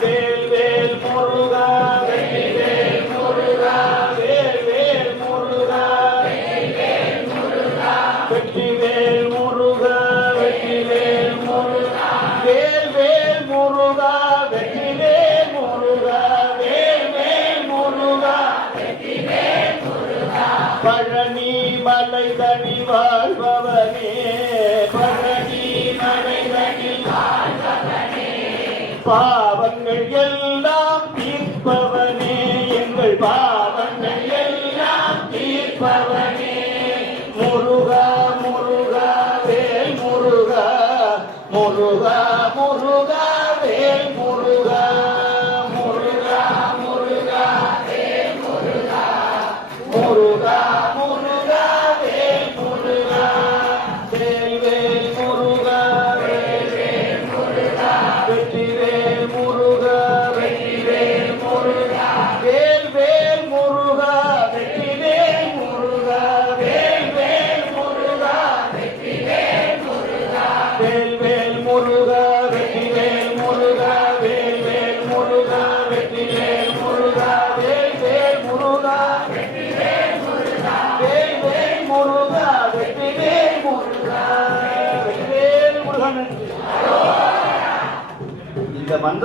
வேல் வேல் முருகா வெற்றிவேல் முருகா வேல் வேல் முருகா வெற்றிவேல் முருகா வெற்றிவேல் முருகா வெற்றிவேல் முருகா வேல் வேல் முருகா வெற்றிவேல் முருகா வேல் வேல் முருகா வெற்றிவேல் முருகா பழனி மலை தனி வாழ்பவனே பழனி மலை தனி வாழ்பவனே பாவங்கள் எல்லாம் தீர்ப்பவனே எங்கள் பாவங்கள் எல்லாம் தீர்ப்பவனே முருகா முருகா வேல் முருகா முருகா முருகா வேல் முருகா முருகா முருகா வேல் முருகா முருகா முருகா வேல் முருகா வேல் வேல் முருகா வேல் வேல் முருகா வெற்றிவேல் முருகா வெற்றிவேல் முருகா வேல் வேல் முருகா வெற்றிவேல் முருகா வேல் வேல் முருகா வெற்றிவேல் முருகா வேல் வேல் முருகா வெற்றிவேல் முருகா வேல் வேல் முருகா வெற்றிவேல் முருகா வேல் வேல் முருகா வெற்றிவேல் முருகா வேல் வேல் முருகா வெற்றிவேல் முருகா வெற்றிவேல் முருகா இந்த மந்திர